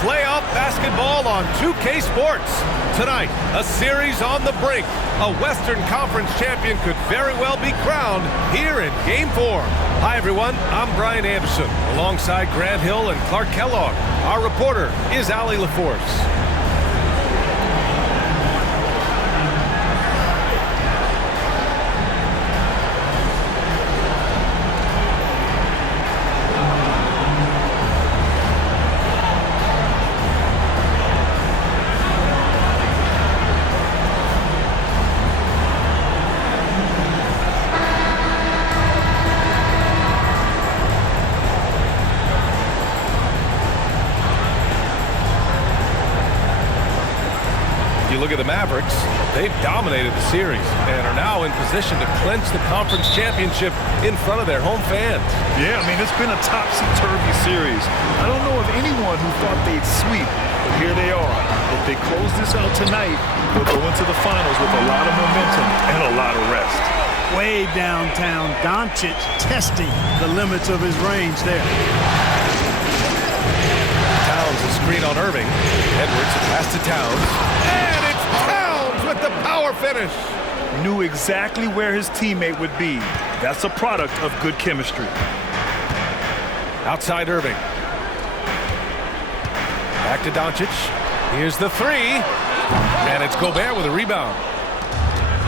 playoff basketball on 2K Sports. Tonight, a series on the brink. A Western Conference champion could very well be crowned here in Game 4. Hi, everyone. I'm Brian Anderson, alongside Grant Hill and Clark Kellogg. Our reporter is Allie LaForce. Look at the Mavericks. They've dominated the series and are now in position to clinch the conference championship in front of their home fans. Yeah, I mean, it's been a topsy-turvy series. I don't know of anyone who thought they'd sweep, but here they are. If they close this out tonight, they'll go into the finals with a lot of momentum and a lot of rest. Way downtown, Doncic testing the limits of his range there. Towns is screen on Irving. Edwards pass to Towns. And it's Towns with the power finish. Knew exactly where his teammate would be. That's a product of good chemistry. Outside Irving. Back to Doncic. Here's the three. And it's Gobert with a rebound.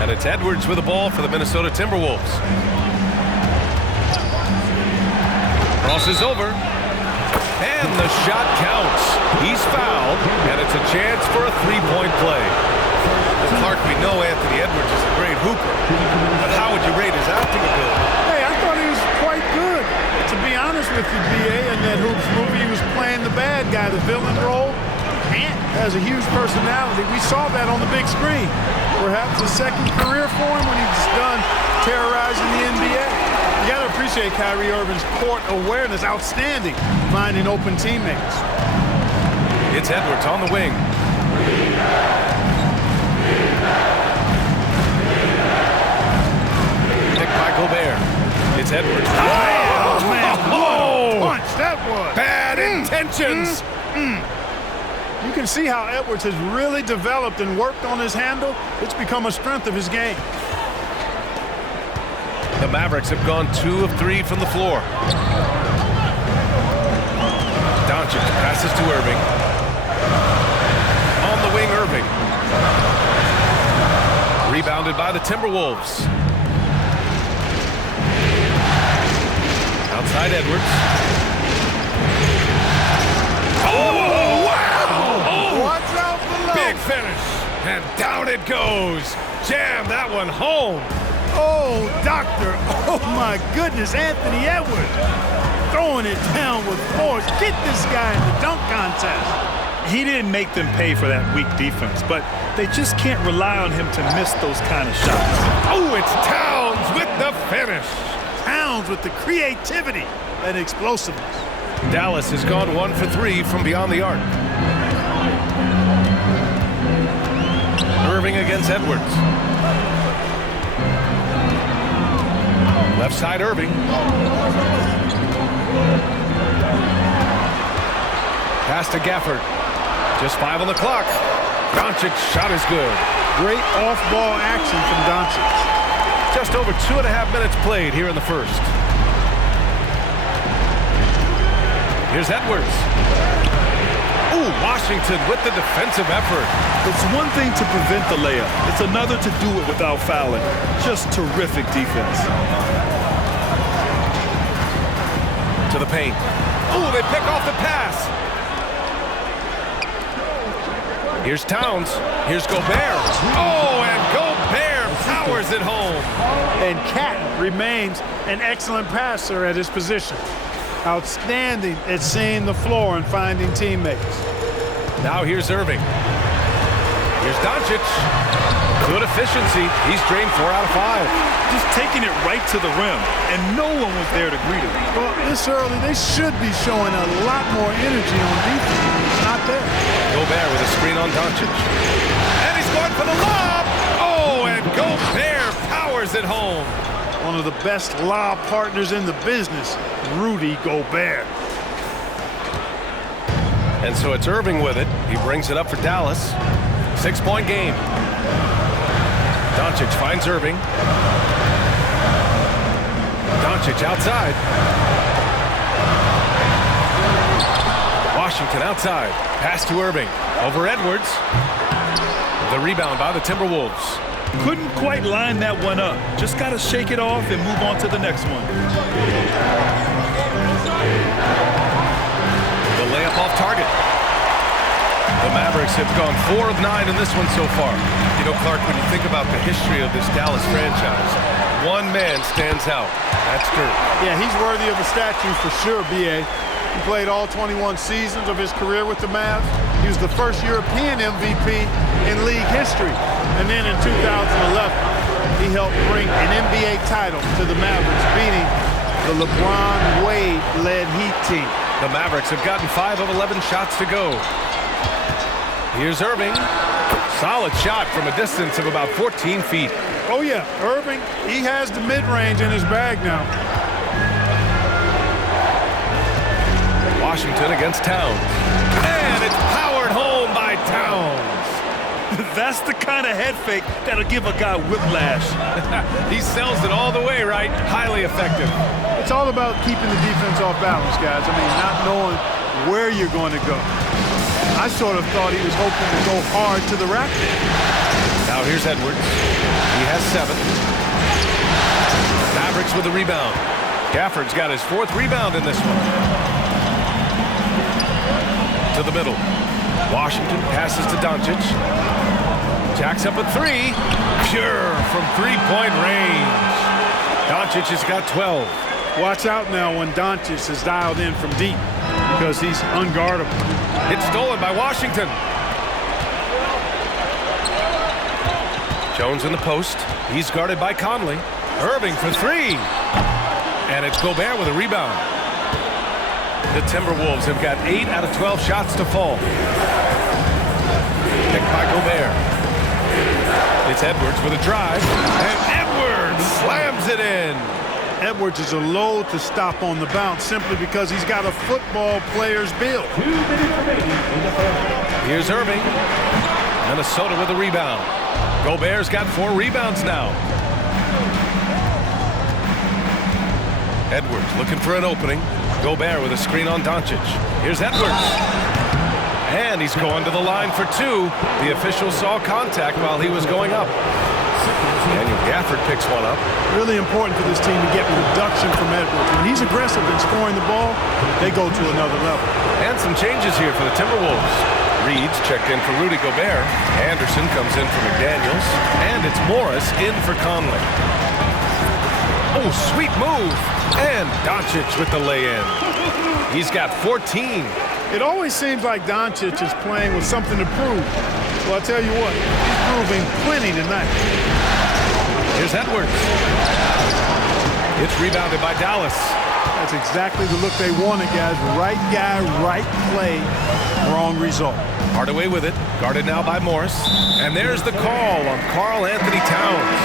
And it's Edwards with the ball for the Minnesota Timberwolves. Crosses over. And the shot counts. He's fouled, and it's a chance for a three-point play. And Clark, we know Anthony Edwards is a great hooper, but how would you rate his acting ability? Hey, I thought he was quite good. To be honest with you, B.A., in that Hoops movie, he was playing the bad guy, the villain role. Ant has a huge personality. We saw that on the big screen. Perhaps a second career for him when he's done terrorizing the NBA. You got to appreciate Kyrie Irving's court awareness, outstanding, finding open teammates. It's Edwards on the wing. Picked by Gobert. It's Edwards. Oh, man, what a punch that was. Bad intentions. You can see how Edwards has really developed and worked on his handle. It's become a strength of his game. The Mavericks have gone 2 of 3 from the floor. Doncic passes to Irving. On the wing, Irving. Rebounded by the Timberwolves. Outside Edwards. Oh, wow! Oh, watch out below. Big finish. And down it goes. Jam that one home. Oh, doctor. Oh, my goodness. Anthony Edwards throwing it down with force. Get this guy in the dunk contest. He didn't make them pay for that weak defense, but they just can't rely on him to miss those kind of shots. Oh, it's Towns with the finish. Towns with the creativity and explosiveness. Dallas has gone 1 for 3 from beyond the arc. Irving against Edwards. Left side, Irving. Pass to Gafford. Just 5 on the clock. Doncic's shot is good. Great off-ball action from Doncic. Just over 2.5 minutes played here in the first. Here's Edwards. Ooh, Washington with the defensive effort. It's one thing to prevent the layup. It's another to do it without fouling. Just terrific defense. To the paint. Ooh, they pick off the pass. Here's Towns. Here's Gobert. Oh, and Gobert powers it home. And Cat remains an excellent passer at his position. Outstanding at seeing the floor and finding teammates. Now here's Irving. Here's Doncic. Good efficiency. He's drained 4 out of 5. Just taking it right to the rim, and no one was there to greet him. Well, this early, they should be showing a lot more energy on defense. It's not there. Gobert with a screen on Doncic. And he's going for the lob. Oh, and Gobert powers it home. One of the best lob partners in the business, Rudy Gobert. And so it's Irving with it. He brings it up for Dallas. 6-point game. Doncic finds Irving. Doncic outside. Washington outside. Pass to Irving. Over Edwards. The rebound by the Timberwolves. Couldn't quite line that one up. Just got to shake it off and move on to the next one. The layup off target. The Mavericks have gone 4 of 9 in this one so far. You know, Clark, when you think about the history of this Dallas franchise, one man stands out. That's Dirk. Yeah, he's worthy of a statue for sure, B.A. He played all 21 seasons of his career with the Mavs. He was the first European MVP in league history. And then in 2011, he helped bring an NBA title to the Mavericks, beating the LeBron Wade-led Heat team. The Mavericks have gotten 5 of 11 shots to go. Here's Irving. Solid shot from a distance of about 14 feet. Oh, yeah. Irving, he has the mid-range in his bag now. Washington against Towns. And it's powered home by Towns. That's the kind of head fake that'll give a guy whiplash. He sells it all the way, right? Highly effective. It's all about keeping the defense off balance, guys. I mean, not knowing where you're going to go. I sort of thought he was hoping to go hard to the rack. Now here's Edwards. He has 7. Mavericks with the rebound. Gafford's got his 4th rebound in this one. To the middle. Washington passes to Doncic. Jacks up a 3. Pure from 3-point range. Doncic has got 12. Watch out now when Doncic is dialed in from deep because he's unguardable. It's stolen by Washington. Jones in the post. He's guarded by Conley. Irving for 3. And it's Gobert with a rebound. The Timberwolves have got 8 out of 12 shots to fall. Picked by Gobert. It's Edwards with a drive. And Edwards slams it in. Edwards is a load to stop on the bounce simply because he's got a football player's build. Here's Irving. Minnesota with a rebound. Gobert's got 4 rebounds now. Edwards looking for an opening. Gobert with a screen on Doncic. Here's Edwards. And he's going to the line for 2. The official saw contact while he was going up. Daniel Gafford picks one up. Really important for this team to get production from Edwards. When he's aggressive in scoring the ball, they go to another level. And some changes here for the Timberwolves. Reed's checked in for Rudy Gobert. Anderson comes in for McDaniels. And it's Morris in for Conley. Oh, sweet move. And Doncic with the lay-in. He's got 14. It always seems like Doncic is playing with something to prove. Well, I'll tell you what, he's proving plenty tonight. Here's Edwards. It's rebounded by Dallas. That's exactly the look they wanted, guys. Right guy, right play, wrong result. Hardaway with it, guarded now by Morris. And there's the call on Karl Anthony Towns.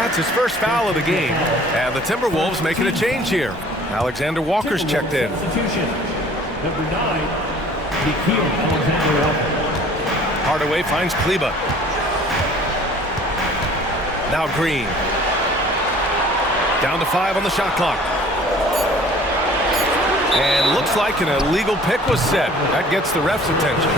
That's his first foul of the game. And the Timberwolves making a change here. Alexander Walker's checked in. Number 9, Nickeil Alexander-Walker. Hardaway finds Kleba. Now Green. Down to 5 on the shot clock. And looks like an illegal pick was set. That gets the ref's attention.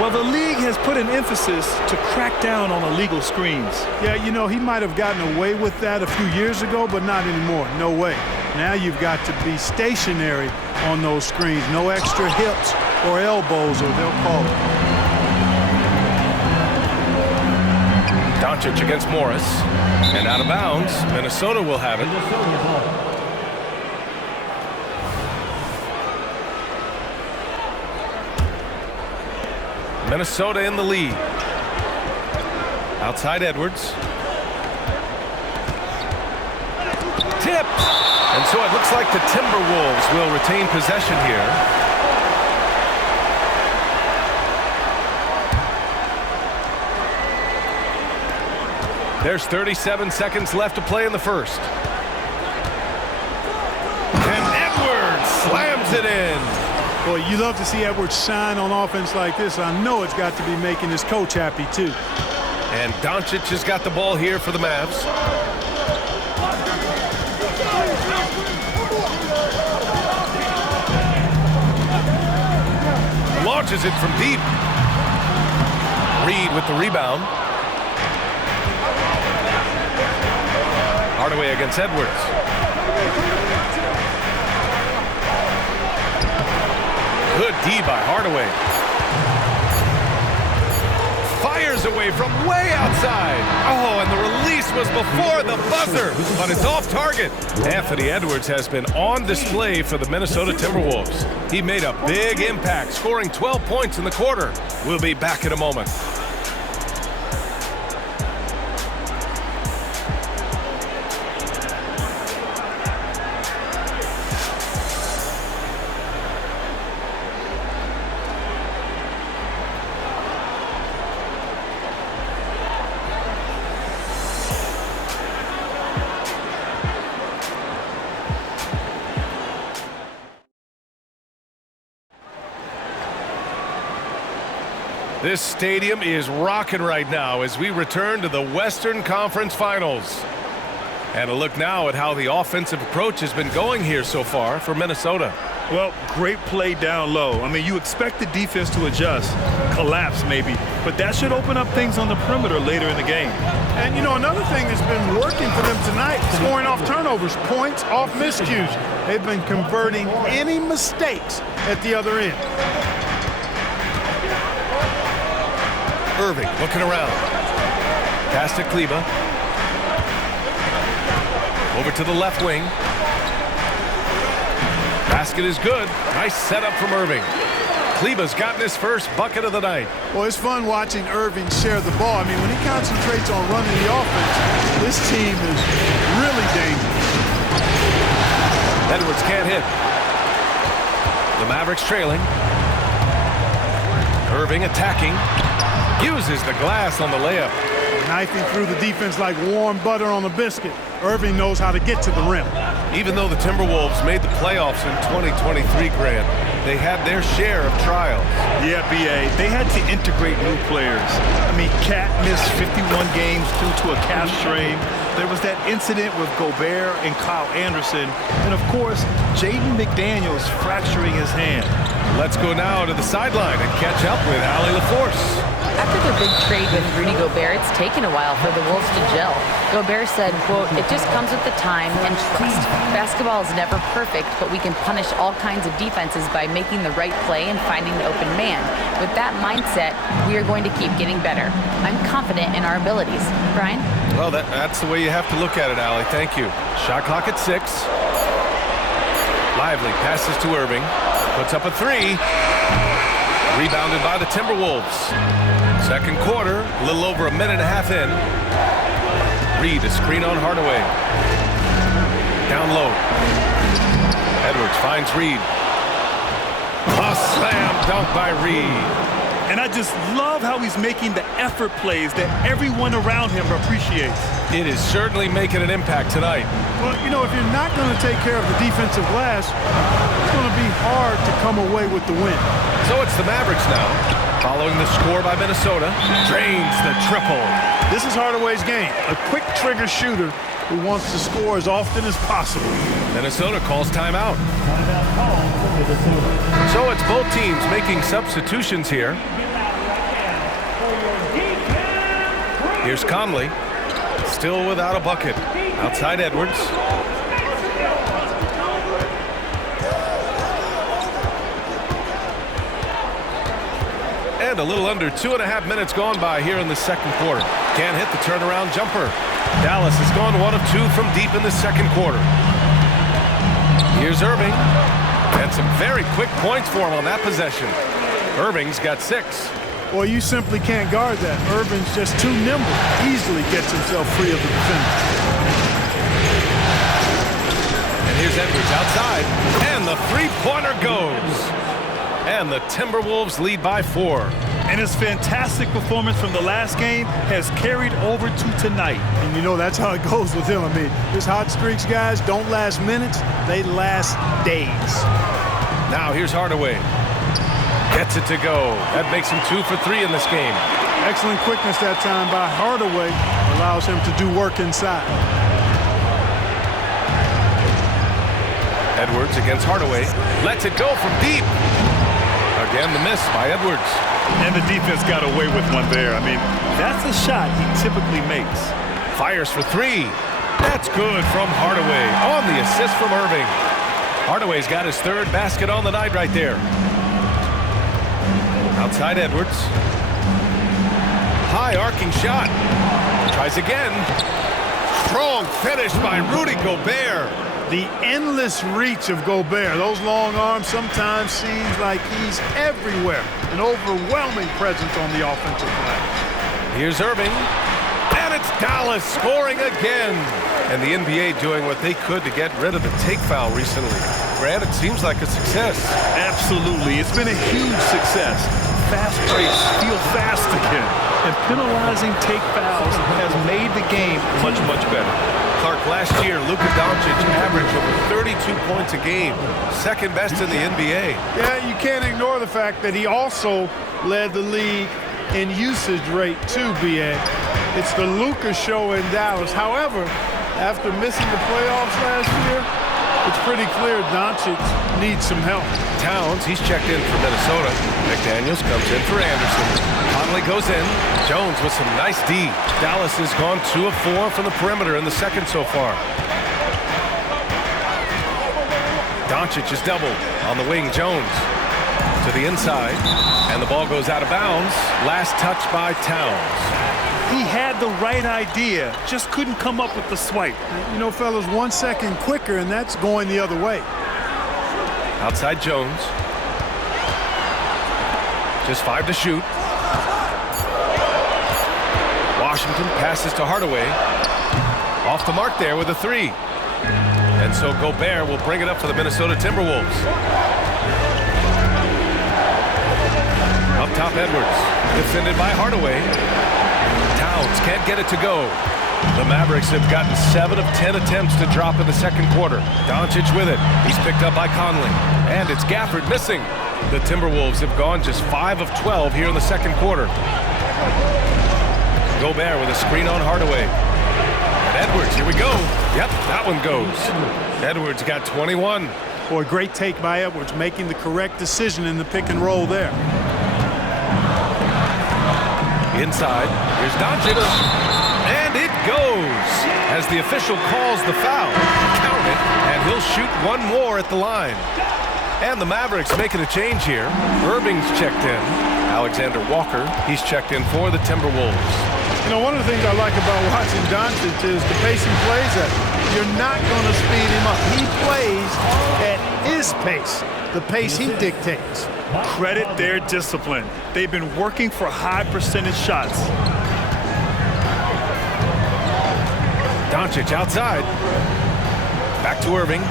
Well, the league has put an emphasis to crack down on illegal screens. Yeah, you know, he might have gotten away with that a few years ago, but not anymore. No way. Now you've got to be stationary on those screens. No extra hips or elbows, or they'll call it. Doncic against Morris. And out of bounds. Minnesota will have it. Minnesota in the lead. Outside Edwards. Tipped. And so it looks like the Timberwolves will retain possession here. There's 37 seconds left to play in the first. And Edwards slams it in. Boy, you love to see Edwards shine on offense like this. I know it's got to be making his coach happy, too. And Doncic has got the ball here for the Mavs. Launches it from deep. Reed with the rebound. Hardaway against Edwards. Good D by Hardaway. Fires away from way outside. Oh, and the release was before the buzzer, but it's off target. Anthony Edwards has been on display for the Minnesota Timberwolves. He made a big impact, scoring 12 points in the quarter. We'll be back in a moment. This stadium is rocking right now as we return to the Western Conference Finals. And a look now at how the offensive approach has been going here so far for Minnesota. Well, great play down low. I mean, you expect the defense to adjust, collapse maybe, but that should open up things on the perimeter later in the game. And, you know, another thing that's been working for them tonight, scoring off turnovers, points off miscues. They've been converting any mistakes at the other end. Irving looking around. Pass to Kleber. Over to the left wing. Basket is good. Nice setup from Irving. Kleber's gotten his first bucket of the night. Well, it's fun watching Irving share the ball. I mean, when he concentrates on running the offense, this team is really dangerous. Edwards can't hit. The Mavericks trailing. Irving attacking. Uses the glass on the layup. Knifing through the defense like warm butter on a biscuit. Irving knows how to get to the rim. Even though the Timberwolves made the playoffs in 2023, Grant, they had their share of trials. Yeah, B.A., they had to integrate new players. I mean, Cat missed 51 games due to a calf strain. There was that incident with Gobert and Kyle Anderson. And, of course, Jaden McDaniels fracturing his hand. Let's go now to the sideline and catch up with Allie LaForce. After their big trade with Rudy Gobert, it's taken a while for the Wolves to gel. Gobert said, quote, "It just comes with the time and trust. Basketball is never perfect, but we can punish all kinds of defenses by making the right play and finding the open man. With that mindset, we are going to keep getting better. I'm confident in our abilities." Brian? Well, that's the way you have to look at it, Allie. Thank you. Shot clock at 6. Lively passes to Irving. Puts up a 3. Rebounded by the Timberwolves. Second quarter, a little over a minute and a half in. Reed, a screen on Hardaway. Down low. Edwards finds Reed. A slam dunk by Reed. And I just love how he's making the effort plays that everyone around him appreciates. It is certainly making an impact tonight. Well, you know, if you're not going to take care of the defensive glass, it's going to be hard to come away with the win. So it's the Mavericks now, following the score by Minnesota. Drains the triple. This is Hardaway's game, a quick trigger shooter who wants to score as often as possible. Minnesota calls timeout. So it's both teams making substitutions here. Here's Conley, still without a bucket. Outside Edwards. And a little under 2.5 minutes gone by here in the second quarter. Can't hit the turnaround jumper. Dallas has gone 1 of 2 from deep in the second quarter. Here's Irving. And some very quick points for him on that possession. Irving's got 6. Well, you simply can't guard that. Irving's just too nimble. Easily gets himself free of the defender. And here's Edwards outside. And the three-pointer goes. And the Timberwolves lead by 4. And his fantastic performance from the last game has carried over to tonight. And you know, that's how it goes with him. I mean, his hot streaks, guys, don't last minutes. They last days. Now here's Hardaway. Gets it to go. That makes him 2 for 3 in this game. Excellent quickness that time by Hardaway. Allows him to do work inside. Edwards against Hardaway. Lets it go from deep. Again, the miss by Edwards. And the defense got away with one there. I mean, that's a shot he typically makes. Fires for 3. That's good from Hardaway on the assist from Irving. Hardaway's got his 3rd basket on the night right there. Outside Edwards. High arcing shot. Tries again. Strong finish by Rudy Gobert. The endless reach of Gobert. Those long arms sometimes seems like he's everywhere. An overwhelming presence on the offensive glass. Here's Irving. And it's Dallas scoring again. And the NBA doing what they could to get rid of the take foul recently. Grant, it seems like a success. Absolutely. It's been a huge success. Fast breaks, feel fast again. And penalizing take fouls has made the game much, much better. Clark, last year, Luka Doncic averaged over 32 points a game. 2nd best in the NBA. Yeah, you can't ignore the fact that he also led the league in usage rate too, B.A. It's the Luka show in Dallas. However, after missing the playoffs last year, it's pretty clear Doncic needs some help. Towns, he's checked in for Minnesota. McDaniels comes in for Anderson. Conley goes in. Jones with some nice D. Dallas has gone 2 of 4 from the perimeter in the second so far. Doncic is doubled on the wing. Jones to the inside. And the ball goes out of bounds. Last touch by Towns. He had the right idea, just couldn't come up with the swipe. You know, fellas, 1 second quicker, and that's going the other way. Outside Jones. Just 5 to shoot. Washington passes to Hardaway. Off the mark there with a 3. And so Gobert will bring it up for the Minnesota Timberwolves. Up top, Edwards. Defended by Hardaway. Towns can't get it to go. The Mavericks have gotten 7 of 10 attempts to drop in the second quarter. Doncic with it. He's picked up by Conley. And it's Gafford missing. The Timberwolves have gone just 5 of 12 here in the second quarter. Gobert with a screen on Hardaway. And Edwards, here we go. Yep, that one goes. Edwards got 21. Boy, great take by Edwards, making the correct decision in the pick and roll there. Inside, here's Doncic, and it goes as the official calls the foul. Count it, and he'll shoot 1 more at the line. And the Mavericks making a change here. Irving's checked in. Alexander Walker, he's checked in for the Timberwolves. You know, one of the things I like about watching Doncic is the pace he plays at. You're not going to speed him up. He plays at his pace, the pace he dictates. Credit their discipline. They've been working for high percentage shots. Doncic outside. Back to Irving.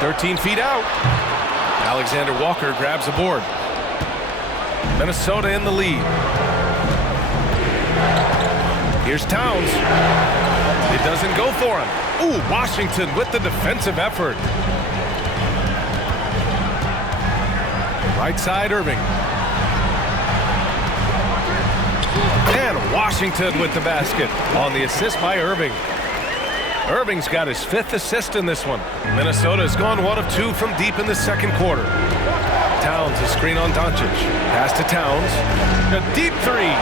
"13 feet out." Alexander Walker grabs a board. Minnesota in the lead. Here's Towns. It doesn't go for him. Ooh, Washington with the defensive effort. Right side, Irving. And Washington with the basket on the assist by Irving. Irving's got his 5th assist in this one. Minnesota's gone 1 of 2 from deep in the second quarter. Towns, a screen on Doncic. Pass to Towns. A deep 3.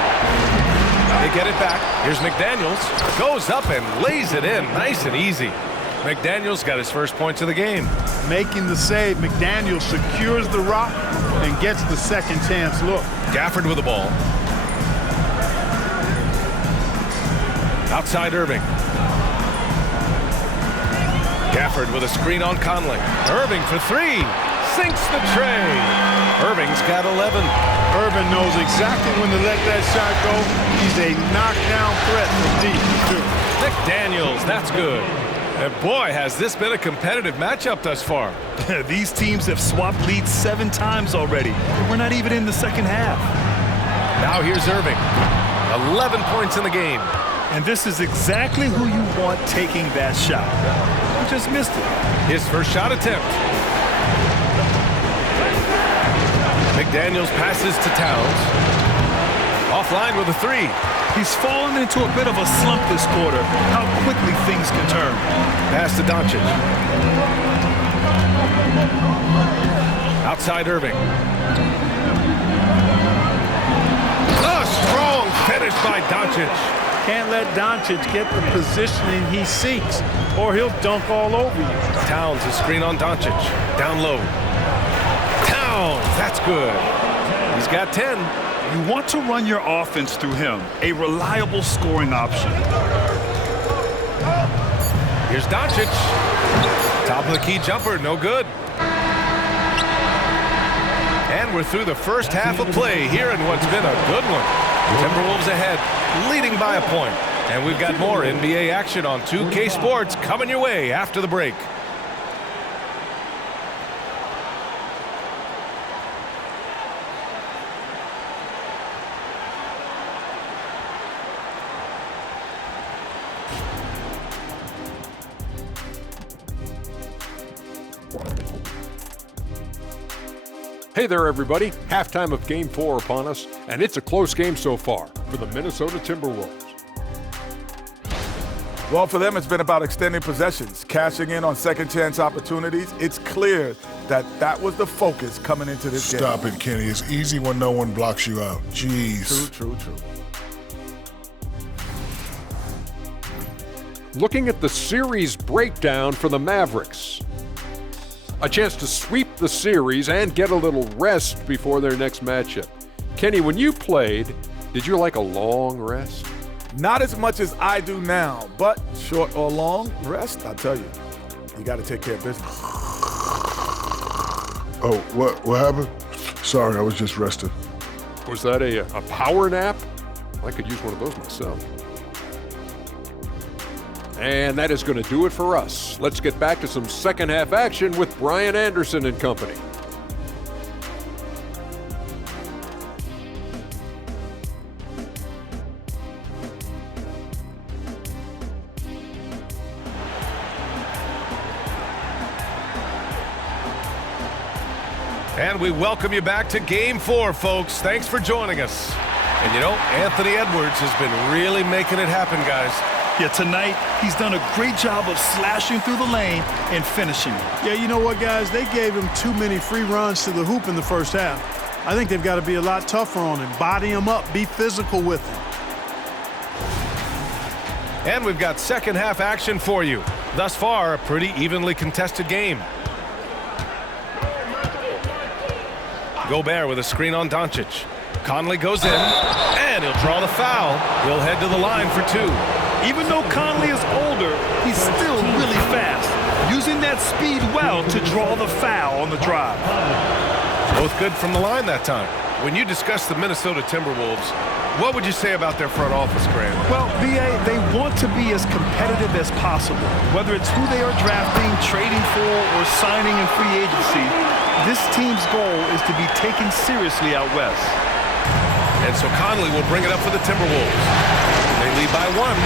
They get it back. Here's McDaniels. Goes up and lays it in. Nice and easy. McDaniels got his first points of the game. Making the save, McDaniels secures the rock and gets the second chance look. Gafford with the ball. Outside Irving. Gafford with a screen on Conley. Irving for 3. Sinks the tray. Irving's got 11. Irving knows exactly when to let that shot go. He's a knockdown threat from deep, too. McDaniels, that's good. And boy, has this been a competitive matchup thus far. These teams have swapped leads 7 times already. We're not even in the second half. Now here's Irving. 11 points in the game. And this is exactly who you want taking that shot. He just missed it. His first shot attempt. McDaniels passes to Towns. Offline with a three. He's fallen into a bit of a slump this quarter. How quickly things can turn. Pass to Doncic. Outside Irving. A strong finish by Doncic. Can't let Doncic get the positioning he seeks, or he'll dunk all over you. Towns, a screen on Doncic. Down low. Towns, that's good. He's got 10. You want to run your offense through him, a reliable scoring option. Here's Doncic. Top of the key jumper, no good. And we're through the first half of play here in what's been a good one. Timberwolves ahead, leading by a point. And we've got more NBA action on 2K Sports coming your way after the break. Hey there, everybody. Halftime of Game 4 upon us, and it's a close game so far for the Minnesota Timberwolves. Well, for them, it's been about extending possessions, cashing in on second-chance opportunities. It's clear that that was the focus coming into this game. Stop it, Kenny. It's easy when no one blocks you out. Jeez. True. Looking at the series breakdown for the Mavericks. A chance to sweep the series and get a little rest before their next matchup. Kenny, when you played, did you like a long rest? Not as much as I do now, but short or long rest, I tell you, you got to take care of business. Oh, what happened? Sorry, I was just resting. Was that a power nap? I could use one of those myself. And that is going to do it for us. Let's get back to some second half action with Brian Anderson and company. And we welcome you back to Game 4, folks. Thanks for joining us. And you know, Anthony Edwards has been really making it happen, guys. Yeah, tonight, he's done a great job of slashing through the lane and finishing. Yeah, you know what, guys? They gave him too many free runs to the hoop in the first half. I think they've got to be a lot tougher on him. Body him up. Be physical with him. And we've got second half action for you. Thus far, a pretty evenly contested game. Gobert with a screen on Doncic. Conley goes in, and he'll draw the foul. He'll head to the line for two. Even though Conley is older, he's still really fast, using that speed well to draw the foul on the drive. Both good from the line that time. When you discuss the Minnesota Timberwolves, what would you say about their front office, Graham? Well, B.A., they want to be as competitive as possible. Whether it's who they are drafting, trading for, or signing in free agency, this team's goal is to be taken seriously out west. And so Conley will bring it up for the Timberwolves. They lead by one.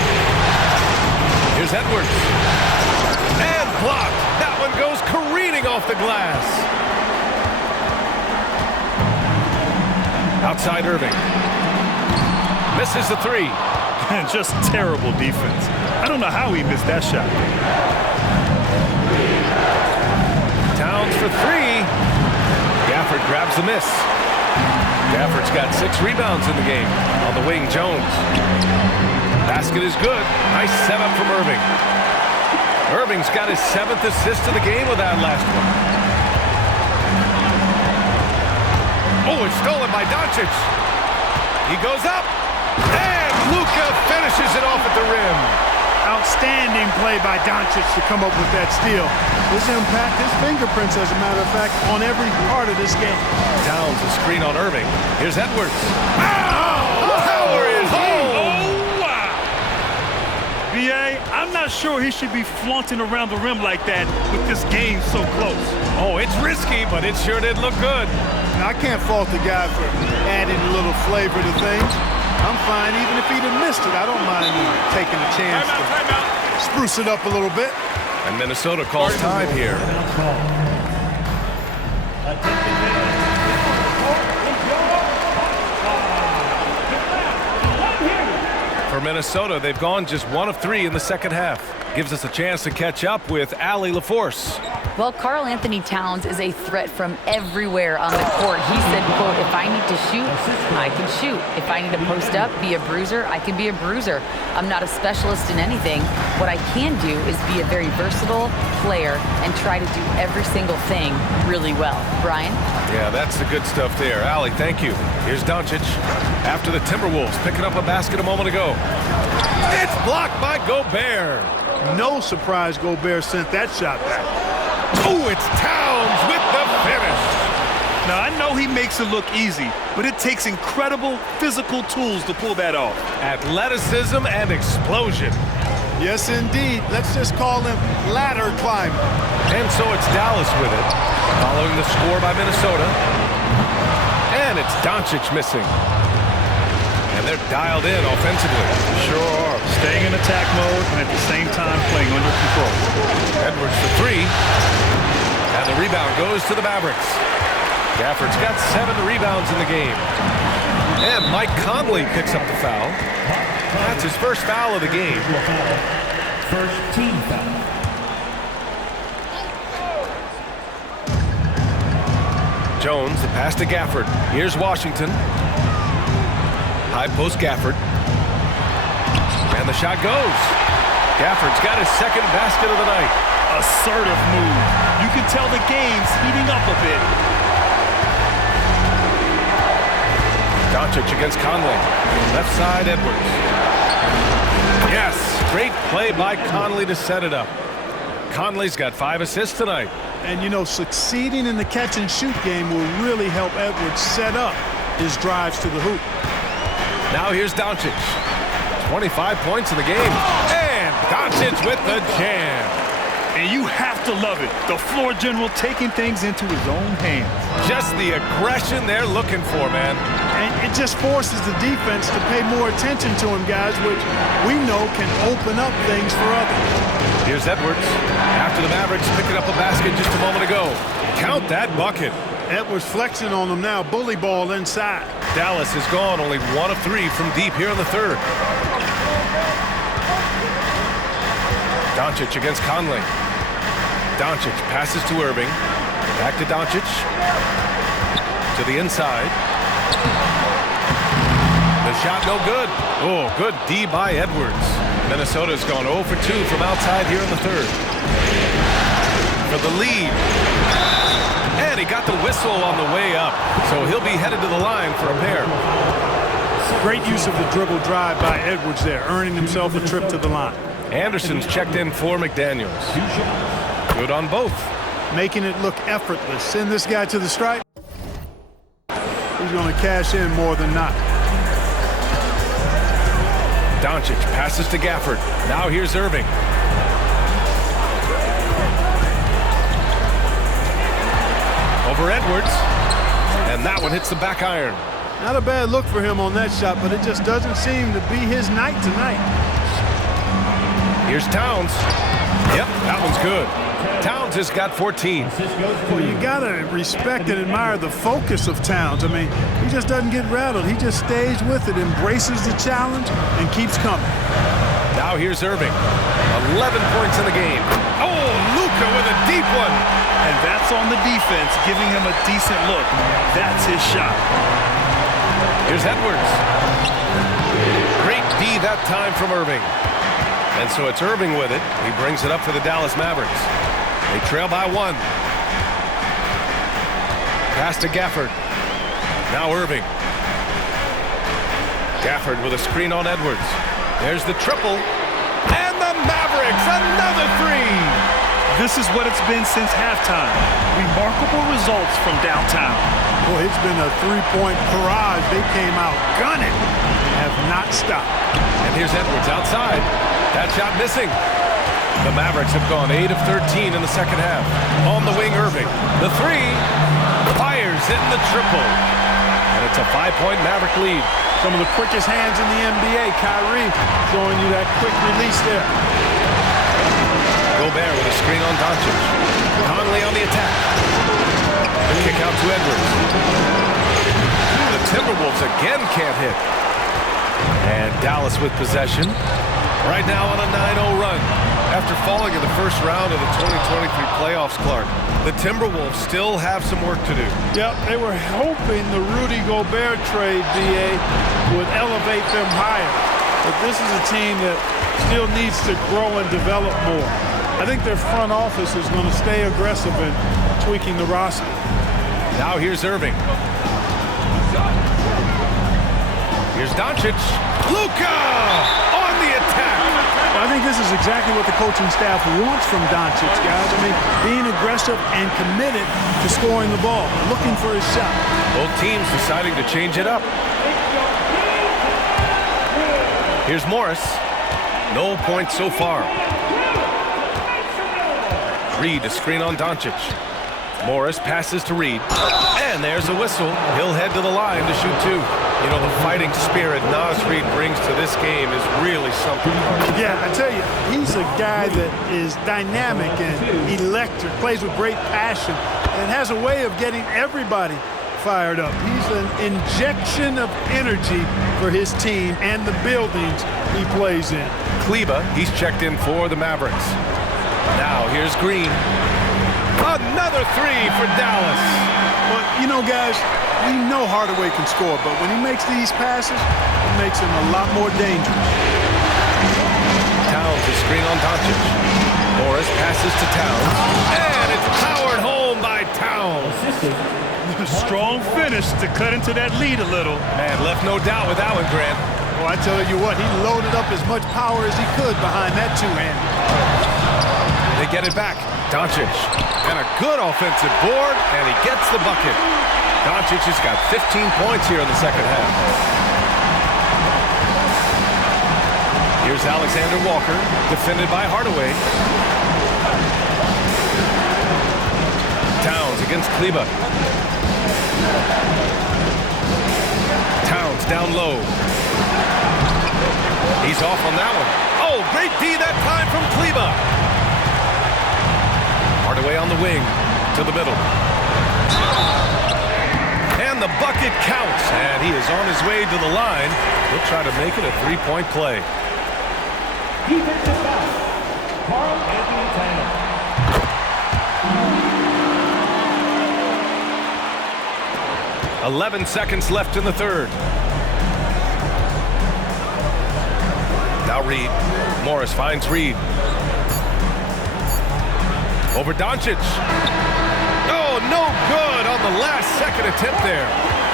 Here's Edwards. And blocked. That one goes careening off the glass. Outside Irving. Misses the three. And just terrible defense. I don't know how he missed that shot. Towns for three. Gafford grabs the miss. Gafford's got 6 rebounds in the game. On the wing, Jones. Basket is good. Nice setup from Irving. Irving's got his 7th assist of the game with that last one. Oh, it's stolen by Doncic. He goes up. And Luka finishes it off at the rim. Outstanding play by Doncic to come up with that steal. His impact, his fingerprints, as a matter of fact, on every part of this game. Towns a screen on Irving. Here's Edwards. Oh! Power is home! Oh, wow! B.A., I'm not sure he should be flaunting around the rim like that with this game so close. Oh, it's risky, but it sure did look good. I can't fault the guy for adding a little flavor to things. I'm fine. Even if he'd have missed it, I don't mind taking a chance to spruce it up a little bit. And Minnesota calls time here. For Minnesota, they've gone just 1 of 3 in the second half. Gives us a chance to catch up with Allie LaForce. Well, Karl Anthony Towns is a threat from everywhere on the court. He said, quote, if I need to shoot, I can shoot. If I need to post up, be a bruiser, I can be a bruiser. I'm not a specialist in anything. What I can do is be a very versatile player and try to do every single thing really well. Brian? Yeah, that's the good stuff there. Allie, thank you. Here's Doncic after the Timberwolves picking up a basket a moment ago. It's blocked by Gobert. No surprise Gobert sent that shot back. Oh, it's Towns with the finish. Now, I know he makes it look easy, but it takes incredible physical tools to pull that off. Athleticism and explosion. Yes, indeed. Let's just call him ladder climber. And so it's Dallas with it, following the score by Minnesota. And it's Doncic missing. And they're dialed in offensively. Sure are. Staying in attack mode and at the same time playing under control. Edwards for 3. And the rebound goes to the Mavericks. Gafford's got 7 rebounds in the game. And Mike Conley picks up the foul. That's his first foul of the game. First team foul. Jones, the pass to Gafford. Here's Washington. High post Gafford. And the shot goes. Gafford's got his second basket of the night. Assertive move. You can tell the game's heating up a bit. Doncic against Conley. Left side, Edwards. Yes, great play by Conley to set it up. Conley's got 5 assists tonight. And, you know, succeeding in the catch-and-shoot game will really help Edwards set up his drives to the hoop. Now here's Doncic. 25 points in the game. And Doncic with the jam. And you have to love it. The floor general taking things into his own hands. Just the aggression they're looking for, man. And it just forces the defense to pay more attention to him, guys, which we know can open up things for others. Here's Edwards. After the Mavericks picking up a basket just a moment ago. Count that bucket. Edwards flexing on them now. Bully ball inside. Dallas has gone only 1 of 3 from deep here in the third. Doncic against Conley. Doncic passes to Irving. Back to Doncic. To the inside. The shot no good. Oh, good D by Edwards. Minnesota's gone 0 for 2 from outside here in the third. For the lead. And he got the whistle on the way up. So he'll be headed to the line for a pair. Great use of the dribble drive by Edwards there, earning himself a trip to the line. Anderson's checked in for McDaniels. Good on both. Making it look effortless. Send this guy to the stripe. He's going to cash in more than not. Doncic passes to Gafford. Now here's Irving. Over Edwards. And that one hits the back iron. Not a bad look for him on that shot, but it just doesn't seem to be his night tonight. Here's Towns. Yep, that one's good. Towns has got 14. Well, you got to respect and admire the focus of Towns. I mean, he just doesn't get rattled. He just stays with it, embraces the challenge, and keeps coming. Now here's Irving. 11 points in the game. Oh, Luka with a deep one. And that's on the defense, giving him a decent look. That's his shot. Here's Edwards. Great D that time from Irving. And so it's Irving with it. He brings it up for the Dallas Mavericks. They trail by 1. Pass to Gafford. Now Irving. Gafford with a screen on Edwards. There's the triple. And the Mavericks, another 3. This is what it's been since halftime. Remarkable results from downtown. Boy, it's been a three-point barrage. They came out gunning and have not stopped. And here's Edwards outside. That shot missing. The Mavericks have gone 8 of 13 in the second half. On the wing, Irving. The 3 fires in the triple. And It's a 5-point Maverick lead. Some of the quickest hands in the NBA. Kyrie showing you that quick release there. Gobert with a screen on Doncic. Conley on the attack. The kick out to Edwards. The Timberwolves again can't hit. And Dallas with possession. Right now on a 9-0 run. After falling in the first round of the 2023 playoffs, Clark, the Timberwolves still have some work to do. Yep, they were hoping the Rudy Gobert trade, BA, would elevate them higher. But this is a team that still needs to grow and develop more. I think their front office is going to stay aggressive in tweaking the roster. Now here's Irving. Here's Doncic. Luka on the attack. I think this is exactly what the coaching staff wants from Doncic, guys. I mean, being aggressive and committed to scoring the ball, looking for his shot. Both teams deciding to change it up. Here's Morris. No points so far. Reed to screen on Doncic. Morris passes to Reed. And there's a whistle. He'll head to the line to shoot two. You know, the fighting spirit Naz Reid brings to this game is really something. Yeah, I tell you, he's a guy that is dynamic and electric, plays with great passion, and has a way of getting everybody fired up. He's an injection of energy for his team and the buildings he plays in. Kleba, he's checked in for the Mavericks. Now here's Green. Another three for Dallas. Well, you know, guys, we know Hardaway can score, but when he makes these passes, it makes him a lot more dangerous. Towns is screen on Doncic. Morris passes to Towns. And it's powered home by Towns. Strong finish to cut into that lead a little. Man, left no doubt with that one, Grant. Well, I tell you what, he loaded up as much power as he could behind that two-hander. They get it back. Doncic. And a good offensive board, and he gets the bucket. Doncic has got 15 points here in the second half. Here's Alexander Walker, defended by Hardaway. Towns against Kleba. Towns down low. He's off on that one. Oh, great D that time from Kleba. Hardaway on the wing, to the middle. And the bucket counts, and he is on his way to the line. He'll try to make it a three-point play. Defensive foul. Karl-Anthony Towns. 11 seconds left in the third. Now Reed. Morris finds Reed. Over Doncic. Oh, no good on the last second attempt there.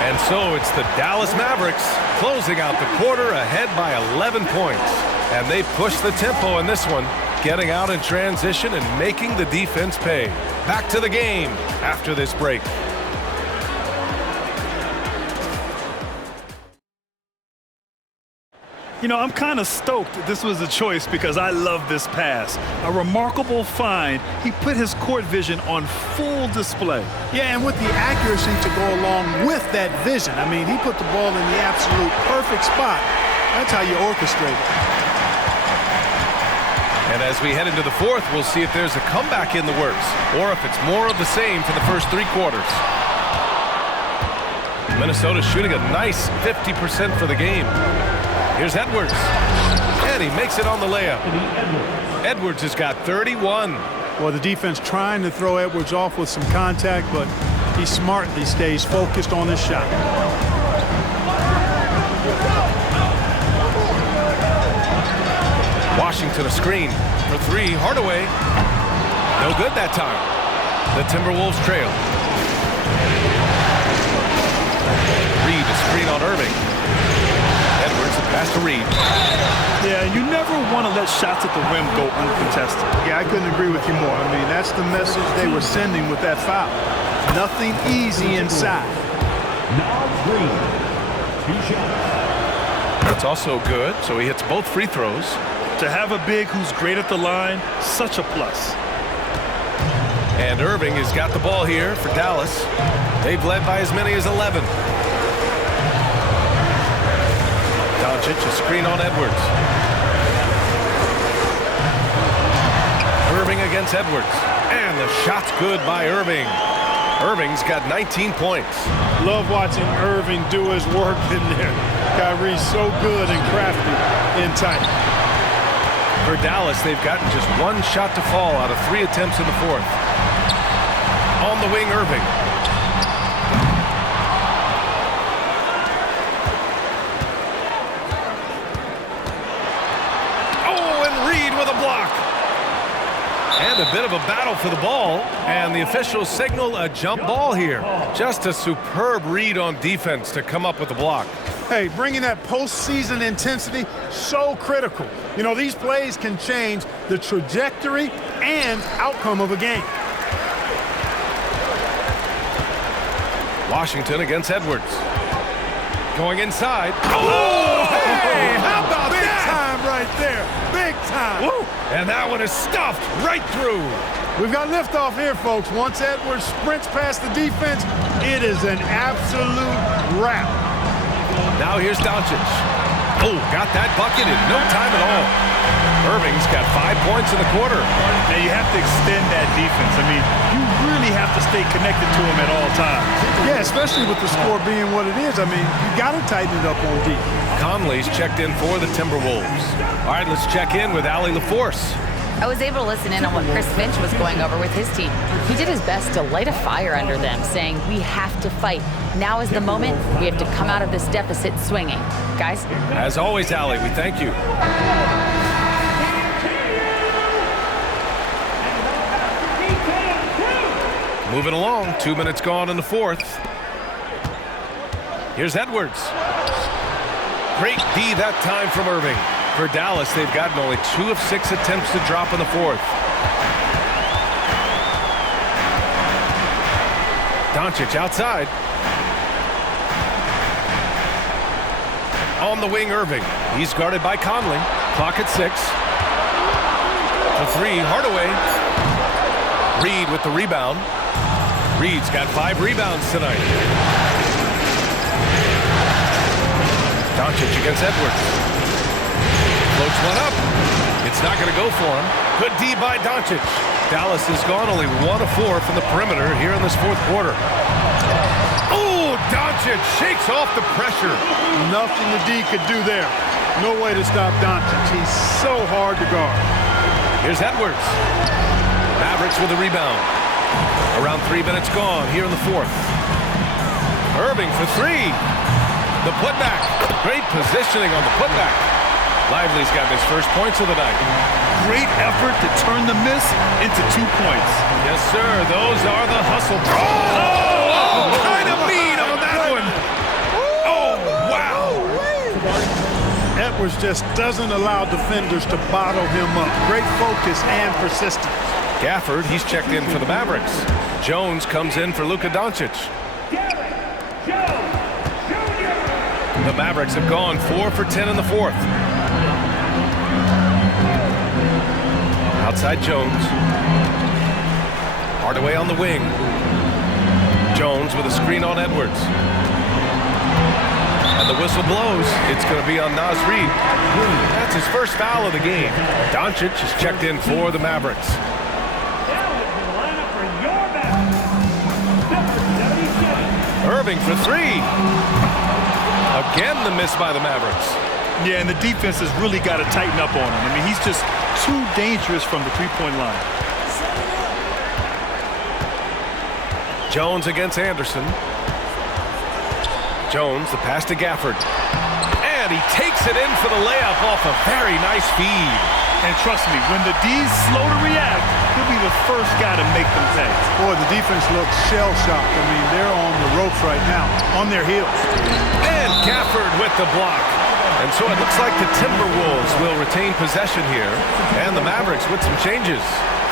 And so it's the Dallas Mavericks closing out the quarter ahead by 11 points. And they push the tempo in this one, getting out in transition and making the defense pay. Back to the game after this break. You know, I'm kind of stoked this was a choice because I love this pass. A remarkable find. He put his court vision on full display. Yeah, and with the accuracy to go along with that vision. I mean, he put the ball in the absolute perfect spot. That's how you orchestrate it. And as we head into the fourth, we'll see if there's a comeback in the works or if it's more of the same for the first three quarters. Minnesota shooting a nice 50% for the game. Here's Edwards, and he makes it on the layup. Edwards has got 31. Well, the defense trying to throw Edwards off with some contact, but he smartly stays focused on his shot. Washington a screen for three. Hardaway, no good that time. The Timberwolves trail. Reed a screen on Irving. Edwards, a pass to Reed. Yeah, you never want to let shots at the rim go uncontested. Yeah, I couldn't agree with you more. I mean, that's the message they were sending with that foul. Nothing easy inside. Now Green. 2 shots. That's also good, so he hits both free throws. To have a big who's great at the line, such a plus. And Irving has got the ball here for Dallas. They've led by as many as 11. Doncic, a screen on Edwards. Irving against Edwards. And the shot's good by Irving. Irving's got 19 points. Love watching Irving do his work in there. Kyrie's so good and crafty in tight. For Dallas, they've gotten just one shot to fall out of 3 attempts in the fourth. On the wing, Irving. Oh, and Reed with a block. And a bit of a battle for the ball, and the officials signal a jump ball here. Just a superb read on defense to come up with the block. Hey, bringing that postseason intensity, so critical. You know, these plays can change the trajectory and outcome of a game. Washington against Edwards. Going inside. Oh, hey, how about Big that? time right there. Big time. Woo. And that one is stuffed right through. We've got liftoff here, folks. Once Edwards sprints past the defense, it is an absolute wrap. Now here's Doncic. Oh, got that bucket in no time at all. Irving's got 5 points in the quarter. And you have to extend that defense. I mean, you really have to stay connected to him at all times. Yeah, especially with the score being what it is. I mean, you got to tighten it up on D. Conley's checked in for the Timberwolves. All right, let's check in with Allie LaForce. I was able to listen in on what Chris Finch was going over with his team. He did his best to light a fire under them, saying, we have to fight. Now is the moment. We have to come out of this deficit swinging. Guys? As always, Allie, we thank you. Moving along, 2 minutes gone in the fourth. Here's Edwards. Great D that time from Irving. For Dallas, they've gotten only 2 of 6 attempts to drop in the fourth. Doncic outside. On the wing, Irving. He's guarded by Conley. Clock at 6. For 3, Hardaway. Reed with the rebound. Reed's got 5 rebounds tonight. Doncic against Edwards. Floats one up. It's not going to go for him. Good D by Doncic. Dallas has gone only 1 of 4 from the perimeter here in this fourth quarter. Oh, Doncic shakes off the pressure. Nothing the D could do there. No way to stop Doncic. He's so hard to guard. Here's Edwards. Mavericks with the rebound. Around 3 minutes gone here in the fourth. Irving for 3. The putback. Great positioning on the putback. Lively's got his first points of the night. Great effort to turn the miss into 2 points. Yes, sir. Those are the hustle. Oh, kind of mean on that one. Oh, wow. Edwards just doesn't allow defenders to bottle him up. Great focus and persistence. Gafford, he's checked in for the Mavericks. Jones comes in for Luka Doncic. The Mavericks have gone 4 for 10 in the fourth. Outside Jones. Hardaway on the wing. Jones with a screen on Edwards. And the whistle blows. It's going to be on Naz Reid. That's his first foul of the game. Doncic is checked in for the Mavericks. Irving for 3. Again, the miss by the Mavericks. Yeah, and the defense has really got to tighten up on him. I mean, he's just too dangerous from the three-point line. Jones against Anderson. Jones, the pass to Gafford. And he takes it in for the layup off a very nice feed. And trust me, when the D's slow to react, he'll be the first guy to make them pay. Boy, the defense looks shell-shocked. I mean, they're on the ropes right now, on their heels. And Gafford with the block. And so it looks like the Timberwolves will retain possession here. And the Mavericks with some changes.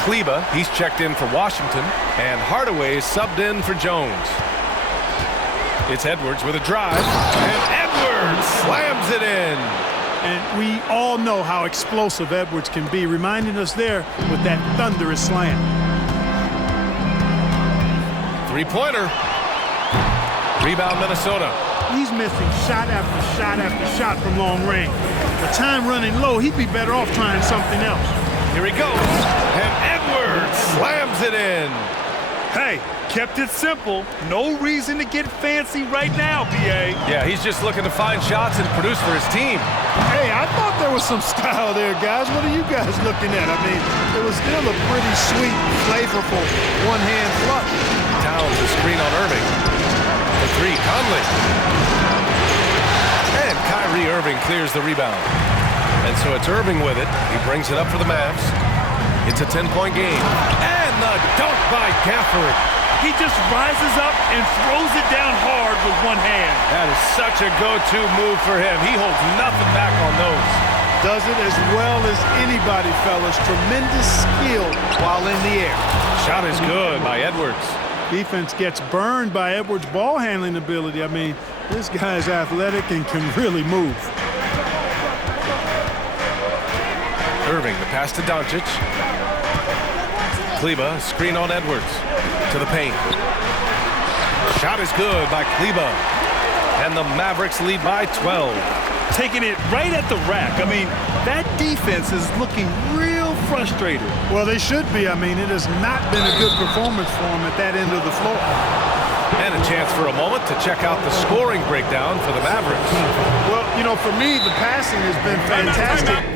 Kleba, he's checked in for Washington. And Hardaway is subbed in for Jones. It's Edwards with a drive. And Edwards slams it in. And we all know how explosive Edwards can be, reminding us there with that thunderous slam. Three-pointer. Rebound, Minnesota. he's missing shot after shot after shot from long range. With time running low, he'd be better off trying something else. Here he goes, and Edwards slams it in. Hey, kept it simple. No reason to get fancy right now, B.A. Yeah, he's just looking to find shots and produce for his team. Hey, I thought there was some style there, guys. What are you guys looking at? I mean, it was still a pretty sweet, flavorful one-hand flush. Towns a screen on Irving. The three, Conley. And Kyrie Irving clears the rebound. And so it's Irving with it. He brings it up for the Mavs. It's a 10-point game. And the dunk by Gafford. He just rises up and throws it down hard with one hand. That is such a go-to move for him. He holds nothing back on those. Does it as well as anybody, fellas. Tremendous skill while in the air. Shot is good by Edwards. Defense gets burned by Edwards' ball handling ability. I mean, this guy's athletic and can really move. Irving, the pass to Doncic. Kleba, screen on Edwards. To the paint. Shot is good by Kleba. And the Mavericks lead by 12. Taking it right at the rack. I mean, that defense is looking real frustrated. Well, they should be. I mean, it has not been a good performance for them at that end of the floor. And a chance for a moment to check out the scoring breakdown for the Mavericks. Well, you know, for me, the passing has been fantastic.